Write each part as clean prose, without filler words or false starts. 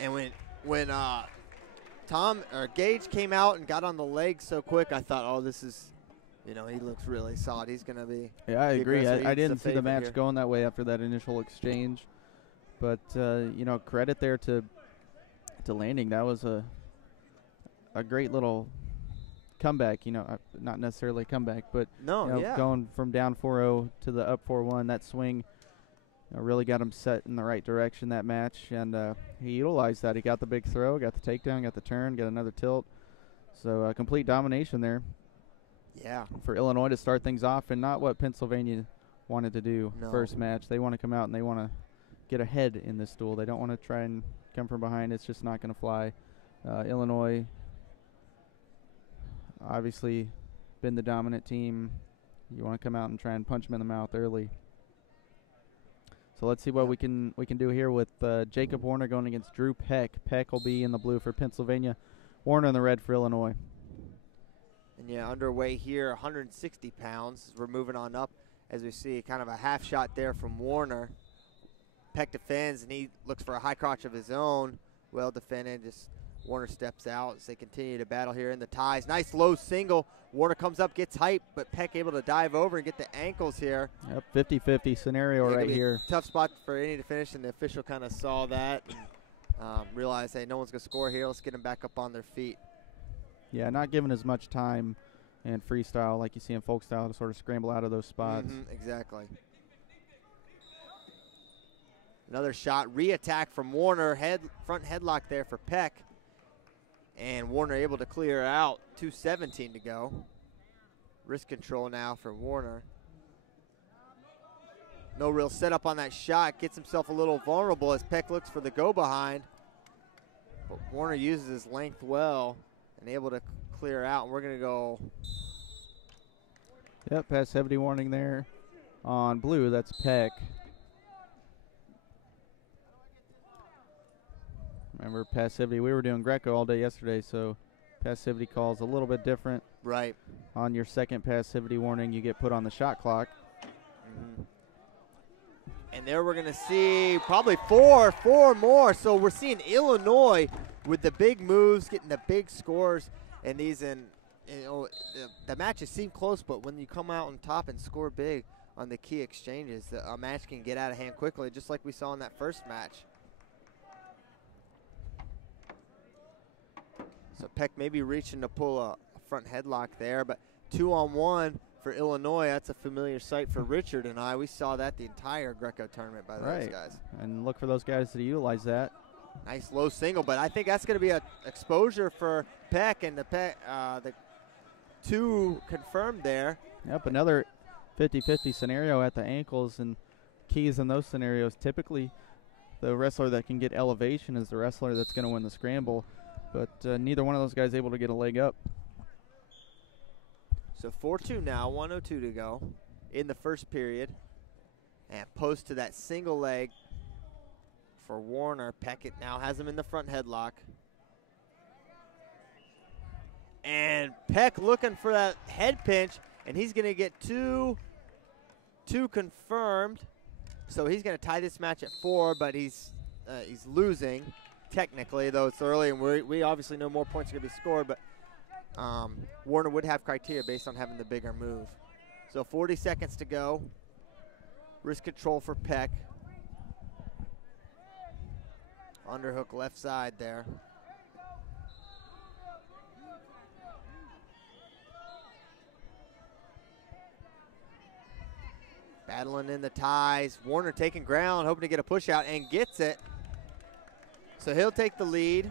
And when Tom or Gage came out and got on the leg so quick, I thought, oh, this is, he looks really solid. He's going to be. Yeah, I agree. I didn't see the match here going that way after that initial exchange. But, credit there to Landing. That was a great little comeback, not necessarily a comeback, but going from down 4-0 to the up 4-1, that swing really got him set in the right direction that match, and he utilized that. He got the big throw, got the takedown, got the turn, got another tilt. So complete domination there. Yeah. For Illinois to start things off, and not what Pennsylvania wanted to do first match. They want to come out and they want to get ahead in this duel. They don't want to try and come from behind. It's just not going to fly. Illinois obviously been the dominant team. You want to come out and try and punch them in the mouth early. So let's see what we can do here with Jacob Warner going against Drew Peck. Peck will be in the blue for Pennsylvania. Warner in the red for Illinois. And underway here, 160 pounds. We're moving on up as we see kind of a half shot there from Warner. Peck defends, and he looks for a high crotch of his own. Well defended. Just Warner steps out as they continue to battle here in the ties. Nice low single. Warner comes up, gets hype, but Peck able to dive over and get the ankles here. Yep, 50-50 scenario right here. Tough spot for any to finish, and the official kind of saw that and realized, hey, no one's going to score here. Let's get them back up on their feet. Yeah, not giving as much time in freestyle like you see in folk style to sort of scramble out of those spots. Exactly. Another shot, re-attack from Warner, front headlock there for Peck. And Warner able to clear out, 2:17 to go. Wrist control now for Warner. No real setup on that shot, gets himself a little vulnerable as Peck looks for the go behind. But Warner uses his length well and able to clear out, and we're gonna go. Yep, passivity warning there on blue, that's Peck. Remember passivity, we were doing Greco all day yesterday, so passivity calls a little bit different. Right. On your second passivity warning, you get put on the shot clock. And there we're going to see probably four more. So we're seeing Illinois with the big moves, getting the big scores. And these, the matches seem close, but when you come out on top and score big on the key exchanges, a match can get out of hand quickly, just like we saw in that first match. So Peck maybe reaching to pull a front headlock there, but 2-on-1 for Illinois. That's a familiar sight for Richard and I. We saw that the entire Greco tournament by those guys. And look for those guys to utilize that. Nice low single, but I think that's going to be an exposure for Peck, and the two confirmed there. Yep, another 50-50 scenario at the ankles, and keys in those scenarios. Typically, the wrestler that can get elevation is the wrestler that's going to win the scramble. But neither one of those guys able to get a leg up. So 4-2 now, 1:02 to go in the first period. And post to that single leg for Warner. Peck now has him in the front headlock. And Peck looking for that head pinch, and he's going to get two confirmed. So he's going to tie this match at 4, but he's losing. Technically, though it's early, and we obviously know more points are going to be scored, but Warner would have criteria based on having the bigger move. So 40 seconds to go. Wrist control for Peck. Underhook left side there. Battling in the ties. Warner taking ground, hoping to get a push out, and gets it. So he'll take the lead.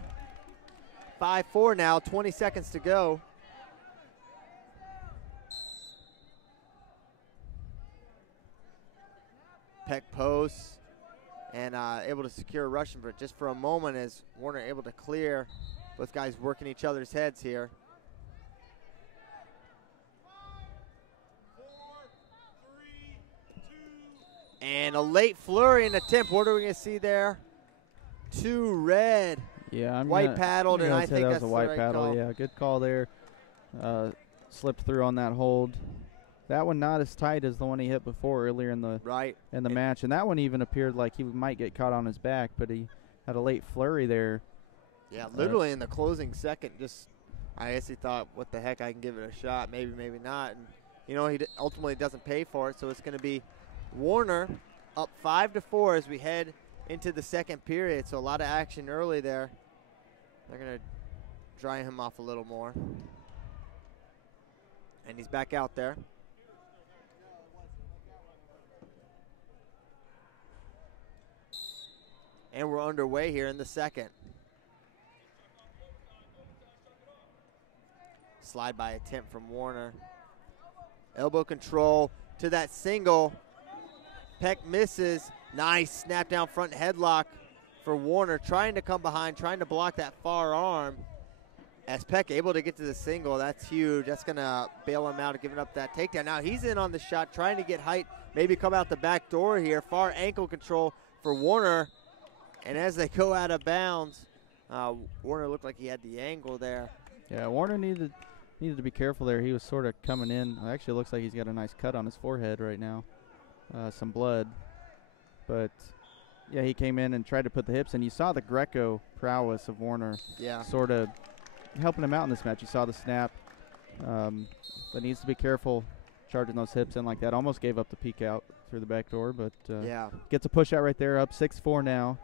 5-4 now, 20 seconds to go. Peck posts and able to secure Russian for just for a moment as Warner able to clear. Both guys working each other's heads here. 5, 4, 3, 2. And a late flurry in attempt. What are we going to see there? 2 red. Yeah, white paddled, and I think that's a white the right paddle. call. Yeah, good call there. Slipped through on that hold. That one not as tight as the one he hit before earlier in the match, and that one even appeared like he might get caught on his back, but he had a late flurry there. Yeah, literally in the closing second, I guess he thought, what the heck, I can give it a shot, maybe, maybe not. And, you know, he ultimately doesn't pay for it, so it's going to be Warner up 5-4 as we head into the second period. So a lot of action early there. They're going to dry him off a little more. And he's back out there. And we're underway here in the second. Slide by attempt from Warner. Elbow control to that single. Peck misses. Nice snap down front headlock for Warner. Trying to come behind, trying to block that far arm. As Peck able to get to the single, that's huge. That's going to bail him out of giving up that takedown. Now he's in on the shot, trying to get height, maybe come out the back door here. Far ankle control for Warner. And as they go out of bounds, Warner looked like he had the angle there. Yeah, Warner needed to be careful there. He was sort of coming in. It actually looks like he's got a nice cut on his forehead right now. Some blood. But, yeah, he came in and tried to put the hips in. You saw the Greco prowess of Warner sort of helping him out in this match. You saw the snap. But needs to be careful charging those hips in like that. Almost gave up the peek out through the back door, but gets a push out right there, up 6-4 now.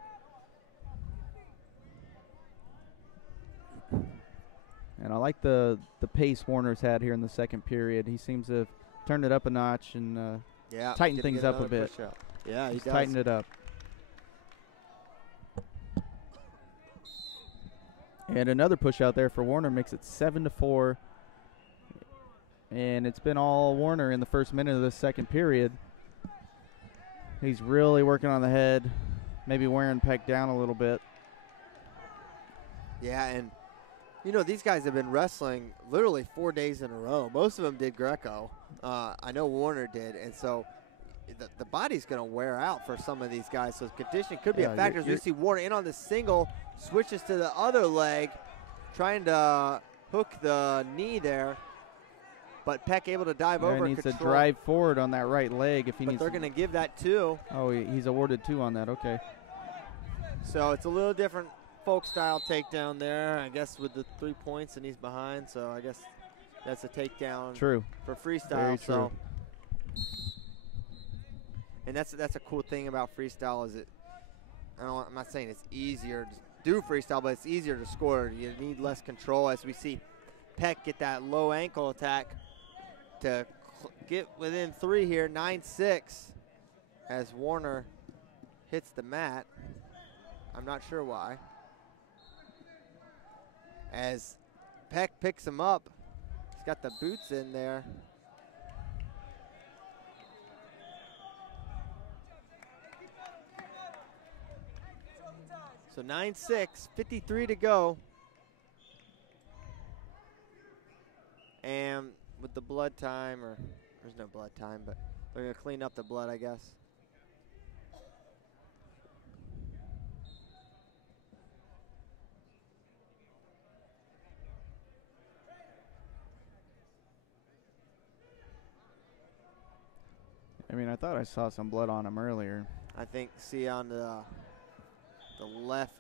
And I like the pace Warner's had here in the second period. He seems to have turned it up a notch and tightened things up a bit. Yeah, he does. Tightened it up. And another push out there for Warner makes it 7-4. And it's been all Warner in the first minute of the second period. He's really working on the head, maybe wearing Peck down a little bit. Yeah, and you know, these guys have been wrestling literally 4 days in a row. Most of them did Greco. I know Warner did, and so the body's going to wear out for some of these guys. So conditioning could be a factor. As we see Warner in on the single, switches to the other leg, trying to hook the knee there. But Peck able to dive over. He needs to drive forward on that right leg if he needs. But they're going to give that 2. Oh, he's awarded 2 on that. Okay. So it's a little different folk style takedown there, I guess, with the 3 points and he's behind. So I guess that's a takedown. True. For Freestyle. Very so. true. And that's a cool thing about Freestyle is I'm not saying it's easier to do Freestyle, but it's easier to score. You need less control, as we see Peck get that low ankle attack to get within 3 here, 9-6, as Warner hits the mat. I'm not sure why. As Peck picks him up, he's got the boots in there. So 9-6, 53 to go. And with the blood time, or there's no blood time, but they're going to clean up the blood, I guess. I mean, I thought I saw some blood on him earlier. I think, see on the left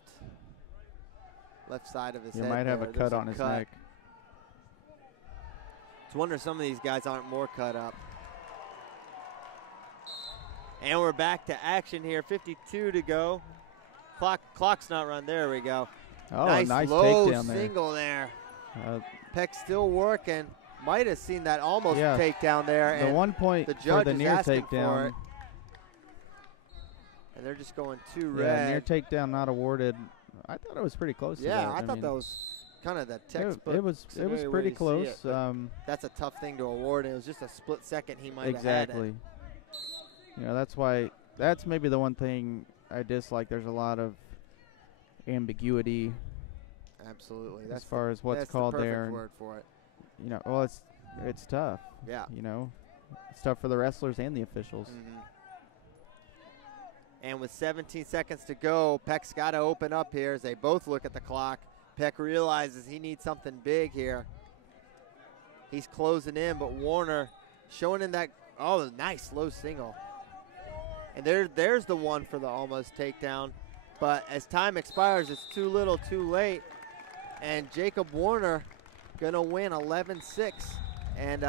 side of his head. You might have a cut on his neck. It's a wonder some of these guys aren't more cut up. And we're back to action here. 52 to go. Clock's not run. There we go. Oh, nice low takedown there. Single there. Peck still working. Might have seen that almost takedown there. The 1 point the for judge the is near asking for takedown. it. And they're just going 2 Yeah, red. near takedown not awarded. I thought it was pretty close. Yeah, to that. I thought that was kind of the textbook. It was pretty close. That's a tough thing to award. It was just a split second he might have had exactly. You know, that's maybe the one thing I dislike. There's a lot of ambiguity. Absolutely. As far as what's called the perfect there. word for it. You know, well, it's tough. Yeah. You know, it's tough for the wrestlers and the officials. Mm-hmm. And with 17 seconds to go, Peck's got to open up here as they both look at the clock. Peck realizes he needs something big here. He's closing in, but Warner showing in that, nice low single. And there's the one for the almost takedown. But as time expires, it's too little, too late. And Jacob Warner gonna win 11-6. And